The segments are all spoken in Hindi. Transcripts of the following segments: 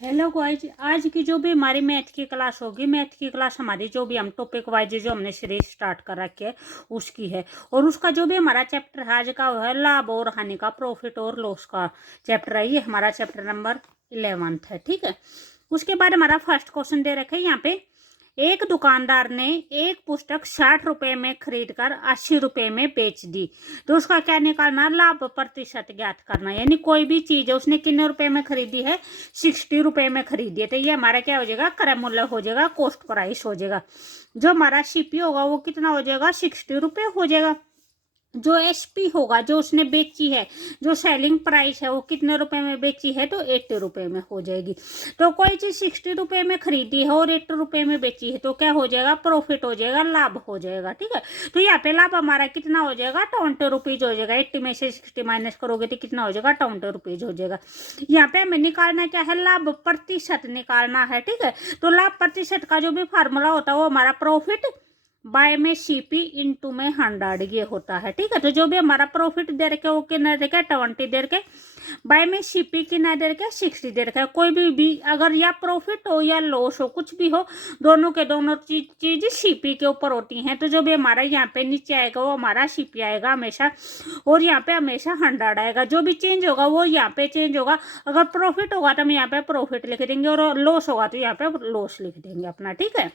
हेलो गाइज, आज की जो भी हमारी मैथ की क्लास होगी, मैथ की क्लास हमारी जो भी हम टॉपिक वाइज जो हमने सीरीज स्टार्ट कर रखी है उसकी है। और उसका जो भी हमारा चैप्टर है आज का वो है लाभ और हानि का, प्रॉफिट और लॉस का चैप्टर है। ये हमारा चैप्टर नंबर 11 है, ठीक है। उसके बाद हमारा फर्स्ट क्वेश्चन दे रखे यहाँ पे, एक दुकानदार ने एक पुस्तक 60 रुपए में खरीद कर 80 रुपए में बेच दी, तो उसका क्या निकालना, लाभ प्रतिशत ज्ञात करना। यानी कोई भी चीज है उसने कितने रुपए में खरीदी है, 60 रुपए में खरीदी है, तो ये हमारा क्या हो जाएगा, क्रय मूल्य हो जाएगा, कॉस्ट प्राइस हो जाएगा। जो हमारा सीपी होगा वो कितना हो जाएगा, 60 रुपए हो जाएगा। जो एसपी होगा, जो उसने बेची है, जो सेलिंग प्राइस है वो कितने रुपए में बेची है, तो 80 रुपए में हो जाएगी। तो कोई चीज 60 रुपए में खरीदी है और 80 रुपए में बेची है तो क्या हो जाएगा, प्रॉफिट हो जाएगा, लाभ हो जाएगा, ठीक है। तो यहाँ पे लाभ हमारा कितना हो जाएगा, 20 रुपीज हो जाएगा। 80 में से 60 माइनस करोगे तो कितना हो जाएगा, 20 रुपीज हो जाएगा। यहाँ पे हमें निकालना क्या है, लाभ प्रतिशत निकालना है, ठीक है। तो लाभ प्रतिशत का जो भी फार्मूला होता है वो हमारा प्रॉफिट बाय में सीपी इंटू में 100 ये होता है, ठीक है। तो जो भी हमारा प्रॉफिट दे रखे वो कितना दे रखे, 20 दे रखे, बाय में सीपी कितना दे रखे, 60 दे रखे। कोई भी अगर या प्रॉफिट हो या लॉस हो, कुछ भी हो, दोनों के दोनों चीज सीपी के ऊपर होती हैं। तो जो भी हमारा यहाँ पे नीचे आएगा वो हमारा सीपी आएगा हमेशा, और यहाँ पे हमेशा 100 आएगा। जो भी चेंज होगा वो यहाँ पे चेंज होगा। अगर प्रॉफिट होगा तो हम यहाँ पे प्रॉफिट लिख देंगे, और लॉस होगा तो यहाँ पे लॉस लिख देंगे अपना, ठीक है।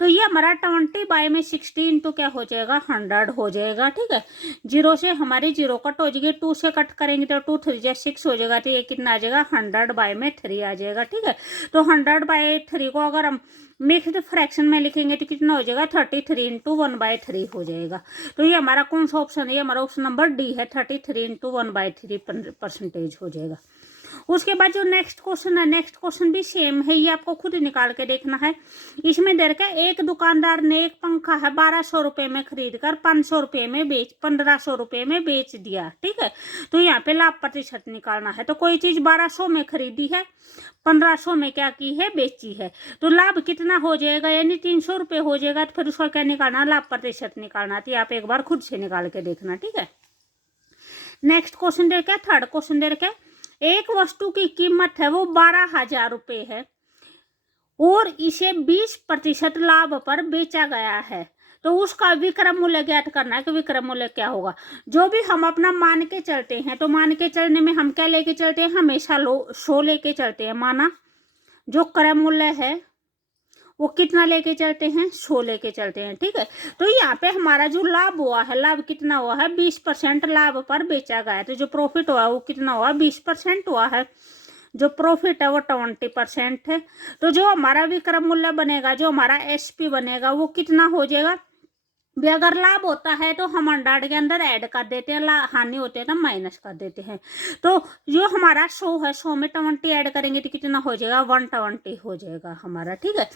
तो ये हमारा 20 बाय में 60 इंटू क्या हो जाएगा, 100 हो जाएगा, ठीक है। 0 से हमारी 0 कट हो जाएगी, 2 से कट करेंगे तो 2 3 6 हो जाएगा, तो ये कितना आ जाएगा, 100 बाय में 3 आ जाएगा, ठीक है। तो 100 बाय 3 को अगर हम मिक्स्ड फ्रैक्शन में लिखेंगे तो कितना हो जाएगा, 33 इंटू 1/3 हो जाएगा। तो ये हमारा कौन सा ऑप्शन है, ये हमारा ऑप्शन नंबर डी है, 33 इंटू 1/3% हो जाएगा। उसके बाद जो नेक्स्ट क्वेश्चन है, नेक्स्ट क्वेश्चन भी सेम है, ये आपको खुद निकाल के देखना है। इसमें दे रखा है, एक दुकानदार ने एक पंखा है 1200 रुपए में खरीद कर 500 रुपए में 1500 रुपए में बेच दिया, ठीक है। तो यहाँ पे लाभ प्रतिशत निकालना है। तो कोई चीज 1200 में खरीदी है, 1500 में क्या की है, बेची है, तो लाभ कितना हो जाएगा, यानी 300 रुपए हो जाएगा। तो फिर उसका क्या निकालना, लाभ प्रतिशत निकालना। तो आप एक बार खुद से निकाल के देखना, ठीक है। नेक्स्ट क्वेश्चन दे रखा है, थर्ड क्वेश्चन दे रखा है, एक वस्तु की कीमत है वो 12,000 रुपए है और इसे 20% लाभ पर बेचा गया है, तो उसका विक्रय मूल्य ज्ञात करना है कि विक्रय मूल्य क्या होगा। जो भी हम अपना मान के चलते हैं, तो मान के चलने में हम क्या लेके चलते हैं, हमेशा 100 लेके चलते हैं। माना जो क्रय मूल्य है वो कितना लेके चलते हैं, 100 लेके चलते हैं, ठीक है। तो यहाँ पे हमारा जो लाभ हुआ है, लाभ कितना हुआ है, 20% लाभ पर बेचा गया है। तो जो प्रॉफिट हुआ वो कितना हुआ, 20% हुआ है। जो प्रॉफिट है वो 20% है। तो जो हमारा विक्रय मूल्य बनेगा, जो हमारा एसपी बनेगा वो कितना हो जाएगा भी। अगर लाभ होता है तो हम 100 के अंदर ऐड कर देते हैं, हानि होती है तो माइनस कर देते हैं। तो जो हमारा 100 है, 100 में 20 ऐड करेंगे तो कितना हो जाएगा, 120 हो जाएगा हमारा, ठीक है।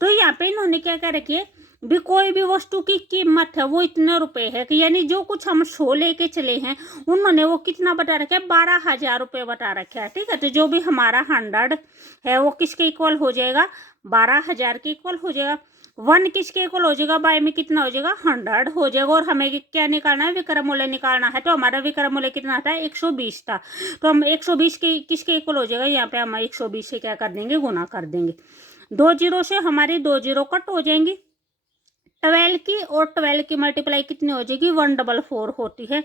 तो यहाँ पे इन्होंने क्या कह रखी है भी, कोई भी वस्तु की कीमत है वो इतने रुपए है कि, यानी जो कुछ हम 100 लेके चले हैं उन्होंने वो कितना बता रखा है, 12,000 रुपये बता रखा है, ठीक है। तो जो भी हमारा 100 है वो किसके इक्वल हो जाएगा, 12,000 के इक्वल हो जाएगा। 1 किसके इक्वल हो जाएगा, बाय में कितना हो जाएगा, 100 हो जाएगा। और हमें क्या निकालना है, विक्रय मूल्य निकालना है। तो हमारा विक्रय मूल्य कितना था, 120 था। तो हम 120 के किसके इक्वल हो जाएगा, यहाँ पे हम 120 से क्या कर देंगे, गुना कर देंगे। 2 जीरो से हमारी 2 जीरो कट हो जाएंगी। 12 की और 12 की मल्टीप्लाई कितनी हो जाएगी, 144 होती है।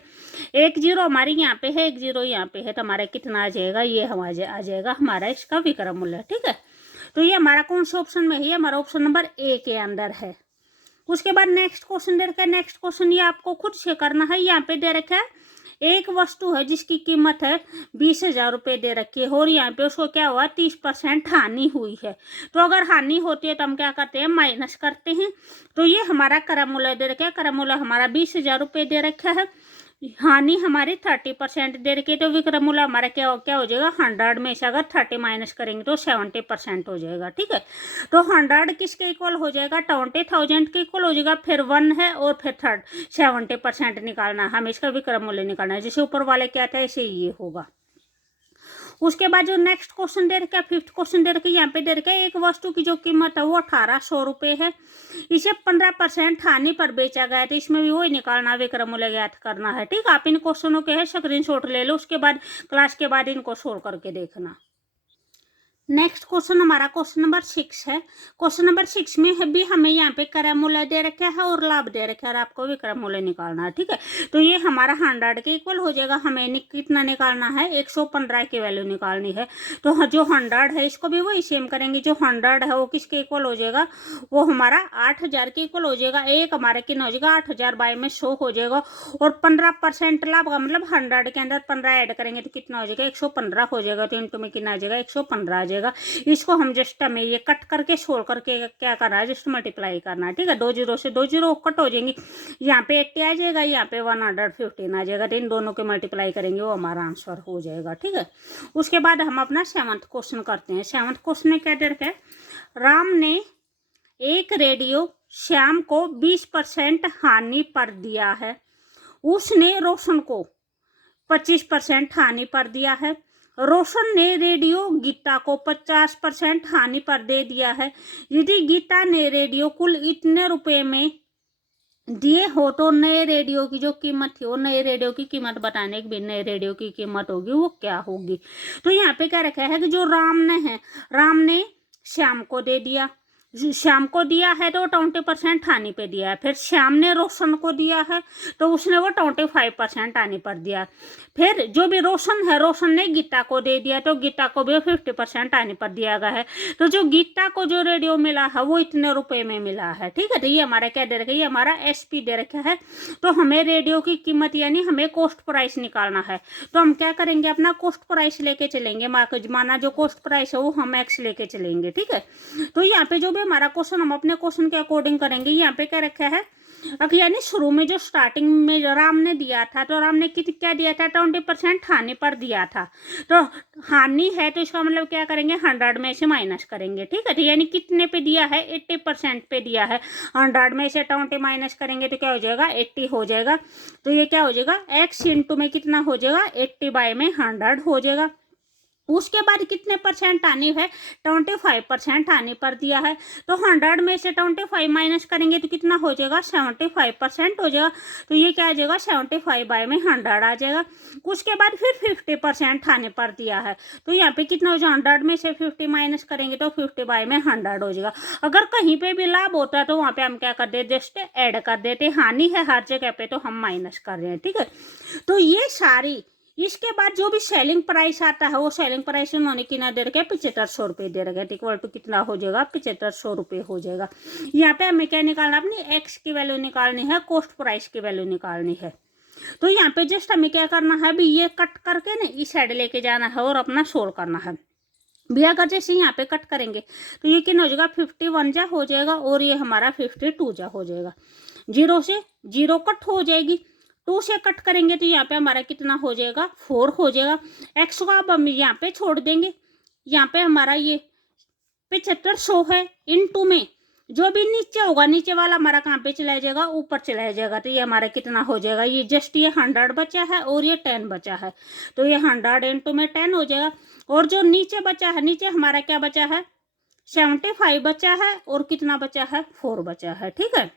1 जीरो हमारी यहाँ पे है, 1 जीरो यहाँ पे है, तो हमारा कितना आ जाएगा, ये हमारे आ जाएगा हमारा इसका विक्रय मूल्य, ठीक है। तो ये हमारा कौन सा ऑप्शन में है, हमारा ऑप्शन नंबर ए के अंदर है। उसके बाद नेक्स्ट क्वेश्चन दे रखा है, नेक्स्ट क्वेश्चन ये आपको खुद से करना है। यहाँ पे दे रखा है, एक वस्तु है जिसकी कीमत है 20,000 रुपये दे रखी है, और यहाँ पे उसको क्या हुआ, 30% हानि हुई है। तो अगर हानि होती है तो हम क्या करते हैं, माइनस करते हैं। तो ये हमारा क्रय मूल्य दे रखा है, क्रय मूल्य हमारा 20,000 रुपये दे रखा है, हानि हमारी 30% दे रखी है। तो विक्रय मूल्य हमारा क्या क्या हो जाएगा, 100 में से अगर 30 माइनस करेंगे तो 70% हो जाएगा, ठीक है। तो 100 किसके इक्वल हो जाएगा, 20,000 के इक्वल हो जाएगा। फिर 1 है और फिर 70% निकालना है, हमें इसका विक्रय मूल्य निकालना है। जैसे ऊपर वाले क्या था ऐसे ये होगा। उसके बाद जो नेक्स्ट क्वेश्चन दे रखा है, फिफ्थ क्वेश्चन दे रखा है, यहाँ पे दे रखा है, एक वस्तु की जो कीमत है वो 1800 रुपये है, इसे 15% हानि पर बेचा गया है। तो इसमें भी वही निकालना, विक्रय मूल्य ज्ञात करना है, ठीक है। आप इन क्वेश्चनों के है स्क्रीनशॉट ले लो, उसके बाद क्लास के बाद इनको सोल्व करके देखना। नेक्स्ट क्वेश्चन हमारा क्वेश्चन नंबर 6 है। क्वेश्चन नंबर 6 में भी हमें यहाँ पे क्रय मूल्य दे रखा है और लाभ दे रखा है और आपको भी क्रय मूल्य निकालना है। ठीक है, तो ये हमारा 100 के इक्वल हो जाएगा। हमें कितना निकालना है, 115 की वैल्यू निकालनी है। तो जो 100 है इसको भी वही सेम करेंगे। जो 100 है वो किसके इक्वल हो जाएगा, वो हमारा 8000 के इक्वल हो जाएगा। एक हमारे कितना हो जाएगा, 8000 बाय में 100 हो जाएगा। और 15% लाभ का मतलब 100 के अंदर 15 ऐड करेंगे तो कितना हो जाएगा, 115 हो जाएगा। तो इनटू में कितना आ जाएगा, 115 आ जाएगा। इसको हम जस्ट हमें ये कट करके छोड़ करके क्या करना है, जस्ट मल्टीप्लाई करना है। ठीक है, 2 जीरो से 2 जीरो कट हो जाएंगी। यहाँ पे 80 आ जाएगा, यहाँ पे 115 आ जाएगा। तो इन दोनों के मल्टीप्लाई करेंगे, वो हमारा आंसर हो जाएगा। ठीक है, उसके बाद हम अपना 7th क्वेश्चन करते हैं। 7th क्वेश्चन में क्या दे रखा है, राम ने एक रेडियो श्याम को 20% हानि पर दिया है, उसने रोशन को 25% हानि पर दिया है। रोशन ने रेडियो गीता को 50% हानि पर दे दिया है। यदि गीता ने रेडियो कुल इतने रुपए में दिए हो तो नए रेडियो की जो कीमत थी, वो नए रेडियो की कीमत बताने की भी नए रेडियो की कीमत होगी वो क्या होगी। तो यहाँ पे क्या रखा है कि जो राम ने श्याम को दे दिया, श्याम को दिया है तो 20% हानि पे दिया है। फिर श्याम ने रोशन को दिया है तो उसने वो 25% हानि पर दिया। फिर जो भी रोशन है, रोशन ने गीता को दे दिया तो गीता को भी 50% हानि पर दिया गया है। तो जो गीता को जो रेडियो मिला है वो इतने रुपए में मिला है। ठीक है, तो ये हमारा क्या दे रखा है, ये हमारा SP दे रखा है। तो हमें रेडियो की कीमत यानी हमें कॉस्ट प्राइस निकालना है। तो हम क्या करेंगे, अपना कॉस्ट प्राइस लेके चलेंगे। माना जो कॉस्ट प्राइस है वो हम X लेके चलेंगे। ठीक है, तो यहाँ पे जो भी हमारा क्वेश्चन हम अपने क्वेश्चन के अकॉर्डिंग करेंगे। यहाँ पे क्या रखा है, यानी शुरू में जो स्टार्टिंग में राम ने दिया था, तो राम ने क्या दिया था, 20% हानि पर दिया था। तो हानि है तो इसका मतलब क्या करेंगे, 100 में से माइनस करेंगे। ठीक है, तो यानी कितने पे दिया है, 80% पे दिया है। 100 में से 20 माइनस करेंगे तो क्या हो जाएगा, 80 हो जाएगा। तो ये क्या हो जाएगा, X इंटू में कितना हो जाएगा, 80 बाय में 100 हो जाएगा। उसके बाद कितने परसेंट हानि है, 25% हानि पर दिया है। तो 100 में से 25 माइनस करेंगे तो कितना हो जाएगा, 75% हो जाएगा। तो ये क्या आ जाएगा, 75 बाय में 100 आ जाएगा। उसके बाद फिर 50% हानि पर दिया है। तो यहाँ पे कितना हो जाएगा, 100 में से 50 माइनस करेंगे तो 50 बाय में 100 हो जाएगा। अगर कहीं पे भी लाभ होता है तो वहाँ पे हम क्या कर देते, जस्ट ऐड कर देते। हानि है हर जगह पे तो हम माइनस कर रहे हैं। ठीक है, तो ये सारी, इसके बाद जो भी सेलिंग प्राइस आता है वो सेलिंग प्राइस उन्होंने कितना दे रखा है, 7500 रुपये दे रखा है। इक्वल टू कितना हो जाएगा, 7500 रुपये हो जाएगा। यहाँ पे हमें क्या निकालना, अपनी X की वैल्यू निकालनी है, कॉस्ट प्राइस की वैल्यू निकालनी है। तो यहाँ पे जस्ट हमें क्या करना है, अभी ये कट करके ना इस साइड लेके जाना है और अपना सोल्व करना है। भी अगर जैसे यहाँ पे कट करेंगे तो ये कितना हो जाएगा, 51 जा हो जाएगा और ये हमारा 52 जा हो जाएगा। 0 से 0 कट हो जाएगी। 2 से कट करेंगे तो यहाँ पे हमारा कितना हो जाएगा, 4 हो जाएगा। X को अब हम यहाँ पे छोड़ देंगे। यहाँ पे हमारा ये 7500 है। इन 2 में जो भी नीचे होगा, नीचे वाला हमारा कहाँ पे चला जाएगा, ऊपर चला जाएगा। तो ये हमारा कितना हो जाएगा, ये जस्ट ये 100 बचा है और ये 10 बचा है। तो ये 100 इंटू में 10 हो जाएगा। और जो नीचे बचा है, नीचे हमारा क्या बचा है, 75 बचा है और कितना बचा है, 4 बचा है। ठीक है,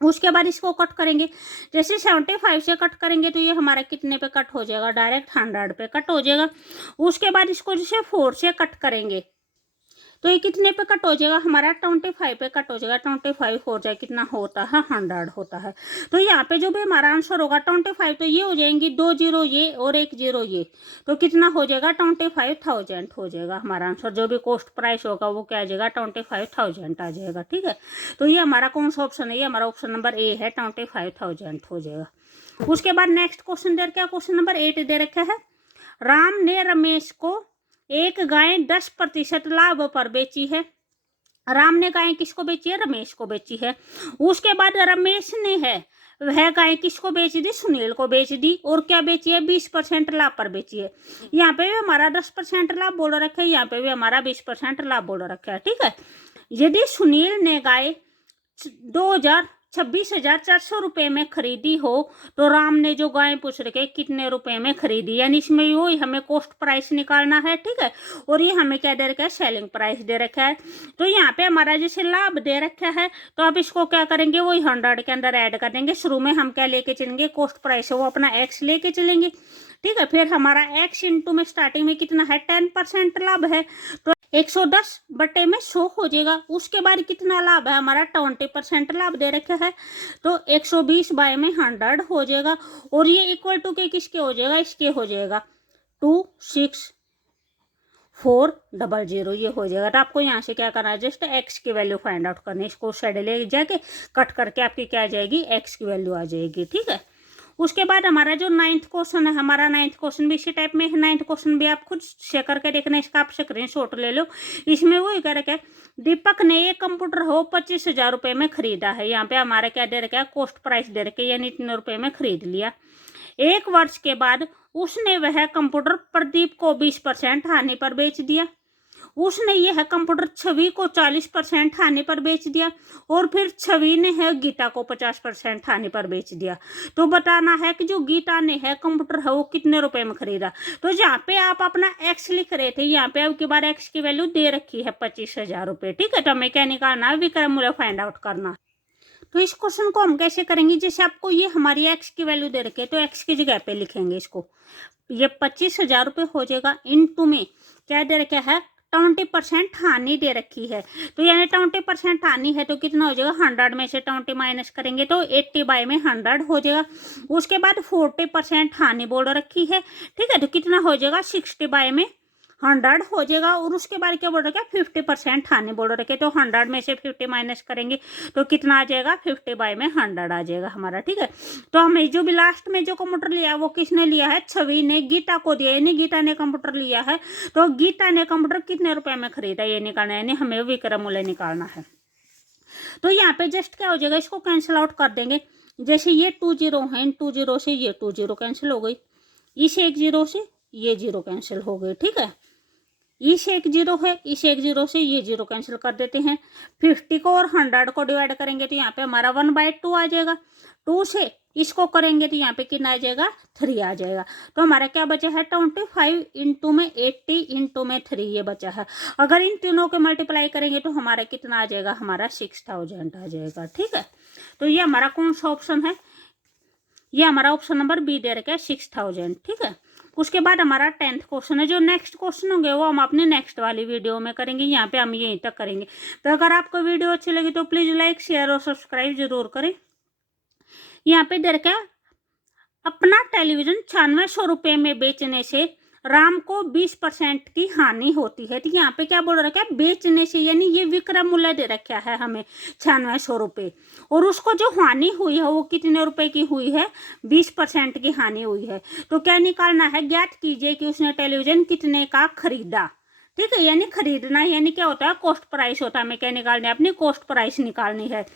उसके बाद इसको कट करेंगे। जैसे 75 से कट करेंगे तो ये हमारा कितने पे कट हो जाएगा, डायरेक्ट 100 पे कट हो जाएगा। उसके बाद इसको जैसे 4 से कट करेंगे तो ये कितने पे कट हो जाएगा, हमारा 25 पे कट हो जाएगा। 25 हो जाए कितना होता है, 100 होता है। तो यहाँ पे जो भी हमारा आंसर होगा 25, तो ये हो जाएंगी 2 जीरो ये और 1 जीरो ये, तो कितना हो जाएगा, 25,000 हो जाएगा हमारा आंसर। जो भी कॉस्ट प्राइस होगा वो क्या आ जाएगा, 25,000 आ जाएगा। ठीक है, तो ये हमारा कौन सा ऑप्शन है, ये हमारा ऑप्शन नंबर A है, 25,000 हो जाएगा। उसके बाद नेक्स्ट क्वेश्चन दे रखा है, क्वेश्चन नंबर 8 दे रखा है, राम ने रमेश को एक गाय 10% लाभ पर बेची है। राम ने गाय किसको बेची है, रमेश को बेची है। उसके बाद रमेश ने है वह गाय किसको बेच दी, सुनील को बेच दी। और क्या बेची है, 20% लाभ पर बेची है। यहाँ पे भी हमारा 10% लाभ बोल रखा है, यहाँ पे भी हमारा 20% लाभ बोल रखा है। ठीक है, यदि सुनील ने गाय 26,400 रुपये में खरीदी हो तो राम ने जो गाय पूछ रखे कितने रुपए में खरीदी, यानी इसमें वो हमें कॉस्ट प्राइस निकालना है। ठीक है, और ये हमें क्या दे रखा है, सेलिंग प्राइस दे रखा है। तो यहाँ पे हमारा जैसे लाभ दे रखा है तो अब इसको क्या करेंगे, वही 100 के अंदर ऐड कर देंगे। शुरू में हम क्या लेके चलेंगे, कॉस्ट प्राइस है वो अपना X लेके चलेंगे। ठीक है, फिर हमारा X इंटू में स्टार्टिंग में कितना है, 10% लाभ है। तो 110 बटे में 100 हो जाएगा। उसके बाद कितना लाभ है हमारा 20% लाभ दे रखा है, तो 120 बाय में 100 हो जाएगा। और ये इक्वल टू के किसके हो जाएगा, इसके हो जाएगा 26400 ये हो जाएगा। तो आपको यहाँ से क्या करना है, जस्ट एक्स की वैल्यू फाइंड आउट करनी है। इसको साइड ले जाके कट करके आपकी क्या आ जाएगी, एक्स की वैल्यू आ जाएगी। ठीक है, उसके बाद हमारा जो 9th क्वेश्चन है, हमारा 9th क्वेश्चन भी इसी टाइप में है। 9th क्वेश्चन भी आप खुद चेक करके देखना, इसका आप स्क्रीनशॉट ले लो। इसमें वही कह रखा है, दीपक ने ये कंप्यूटर हो 25,000 रुपये में खरीदा है। यहाँ पे हमारा क्या दे रखा है, कॉस्ट प्राइस दे रखे, यानी इतने रुपये में खरीद लिया। 1 वर्ष के बाद उसने वह कंप्यूटर प्रदीप को 20% हानि पर बेच दिया। उसने यह कंप्यूटर छवि को 40% हानि पर बेच दिया, और फिर छवि ने है गीता को 50% हानि पर बेच दिया। तो बताना है कि जो गीता ने है कंप्यूटर है वो कितने रुपए में खरीदा। तो जहाँ पे आप अपना एक्स लिख रहे थे, यहाँ पे आपके बार एक्स की वैल्यू दे रखी है 25,000 रुपये। ठीक है, तो हमें क्या निकालना है, विक्रय मूल्य फाइंड आउट करना। तो इस क्वेश्चन को हम कैसे करेंगे, जैसे आपको ये हमारी एक्स की वैल्यू दे रखी है, तो एक्स की जगह पे लिखेंगे इसको, ये 25,000 रुपये हो जाएगा। इनटू में क्या दे रखा है, 20% हानि दे रखी है। तो यानी 20% हानि है तो कितना हो जाएगा, 100 में से 20 माइनस करेंगे तो 80 बाय में 100 हो जाएगा। उसके बाद 40% हानि बोल रखी है। ठीक है, तो कितना हो जाएगा, 60 बाय में 100 हो जाएगा। और उसके बाद क्या बोल रखा है, 50% हानि बोल रखे, तो 100 में से 50 माइनस करेंगे तो कितना आ जाएगा, 50 बाय में 100 आ जाएगा हमारा। ठीक है, तो हमें जो भी लास्ट में जो कंप्यूटर लिया है वो किसने लिया है, छवि ने गीता को दिया, यानी गीता ने कंप्यूटर लिया है। तो गीता ने कंप्यूटर कितने रुपए में खरीदा ये निकालना है, यानी हमें विक्रय मूल्य निकालना है। तो यहाँ पे जस्ट क्या हो जाएगा, इसको कैंसिल आउट कर देंगे। जैसे ये 2 0 है, इन 2 0 से ये 2 0 कैंसिल हो गई, इस 1 0 से ये 0 कैंसिल हो गई। ठीक है, इस 1 0 है, इस 1 0 से ये 0 कैंसिल कर देते हैं। 50 को और 100 को डिवाइड करेंगे तो यहाँ पे हमारा 1/2 आ जाएगा। 2 से इसको करेंगे तो यहाँ पे कितना आ जाएगा, 3 आ जाएगा। तो हमारा क्या बचा है, 25 इंटू में 80 इंटू में 3 ये बचा है। अगर इन तीनों के मल्टीप्लाई करेंगे तो हमारा कितना आ जाएगा, हमारा 6000 आ जाएगा। ठीक है, तो ये हमारा कौन सा ऑप्शन है, ये हमारा ऑप्शन नंबर बी दे रखा है 6000। ठीक है, उसके बाद हमारा 10th क्वेश्चन है। जो नेक्स्ट क्वेश्चन होंगे वो हम अपने नेक्स्ट वाली वीडियो में करेंगे, यहाँ पे हम यहीं तक करेंगे। तो अगर आपको वीडियो अच्छी लगी तो प्लीज़ लाइक शेयर और सब्सक्राइब जरूर करें। यहाँ पे दे रखा है, अपना टेलीविज़न 9600 रुपये में बेचने से राम को 20% की हानि होती है। तो यहाँ पे क्या बोल रखा है, बेचने से, यानी ये विक्रय मूल्य दे रखा है हमें 9600 रुपये, और उसको जो हानि हुई है वो कितने रुपए की हुई है, 20% की हानि हुई है। तो क्या निकालना है, ज्ञात कीजिए कि उसने टेलीविज़न कितने का खरीदा। ठीक है, यानी खरीदना, यानी क्या होता है, कॉस्ट प्राइस होता है। हमें क्या निकालनी है, अपनी कॉस्ट प्राइस निकालनी है।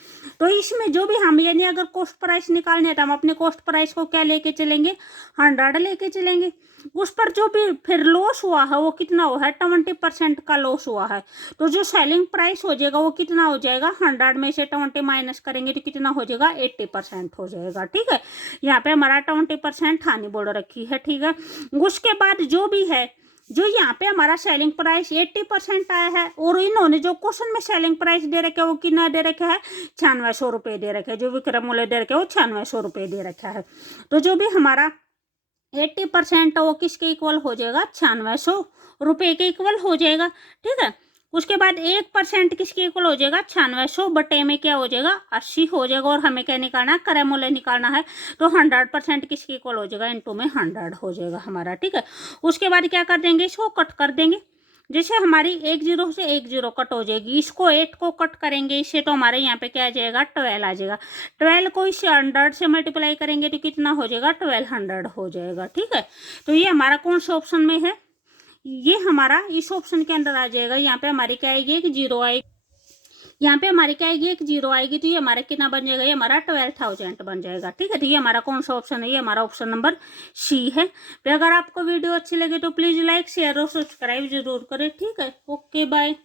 तो इसमें जो भी हम, यानी अगर कॉस्ट प्राइस निकालनी है तो हम अपने कॉस्ट प्राइस को क्या लेके चलेंगे, 100 लेके चलेंगे। उस पर जो भी फिर लॉस हुआ है वो कितना हुआ है, 20% का लॉस हुआ है। तो जो सेलिंग प्राइस हो जाएगा वो कितना हो जाएगा, 100 में से 20 माइनस करेंगे तो कितना हो जाएगा, 80% हो जाएगा। ठीक है, यहाँ पे हमारा 20% हानि बोल रखी है। ठीक है, उसके बाद जो भी है, जो यहाँ पे हमारा सेलिंग प्राइस 80% आया है, और इन्होंने जो क्वेश्चन में सेलिंग प्राइस दे रखे है वो कितना दे रखा है, 9600 रुपये दे रखे है। जो विक्रय मूल्य दे रखे है वो 9600 रुपये दे रखा है। तो जो भी हमारा 80% वो किसके इक्वल हो जाएगा, 9600 रुपये के इक्वल हो जाएगा। ठीक है, उसके बाद 1% किसके इक्वल हो जाएगा, 9600 बटे में क्या हो जाएगा, 80 हो जाएगा। और हमें क्या निकालना है, क्रय मूल्य निकालना है। तो 100% किसके इक्वल हो जाएगा, इनटू में 100 हो जाएगा हमारा। ठीक है, उसके बाद क्या कर देंगे, इसको कट कर देंगे। जैसे हमारी 1 0 से 1 0 कट हो जाएगी, इसको 8 को कट करेंगे इससे, तो हमारे यहाँ पे क्या आ जाएगा, 12 आ जाएगा। 12 को इसे 100 से मल्टीप्लाई करेंगे तो कितना हो जाएगा, 1200 हो जाएगा। ठीक है, तो ये हमारा कौन से ऑप्शन में है, ये हमारा इस ऑप्शन के अंदर आ जाएगा। यहाँ पे हमारी क्या आएगी, एक 0 आएगी, यहाँ पे हमारी क्या आएगी, एक 0 आएगी। तो ये हमारा कितना बन जाएगा, ये हमारा 12000 बन जाएगा। ठीक है, तो ये हमारा कौन सा ऑप्शन है, ये हमारा ऑप्शन नंबर सी है। तो अगर आपको वीडियो अच्छी लगे तो प्लीज़ लाइक शेयर और सब्सक्राइब जरूर करें। ठीक है, ओके बाय।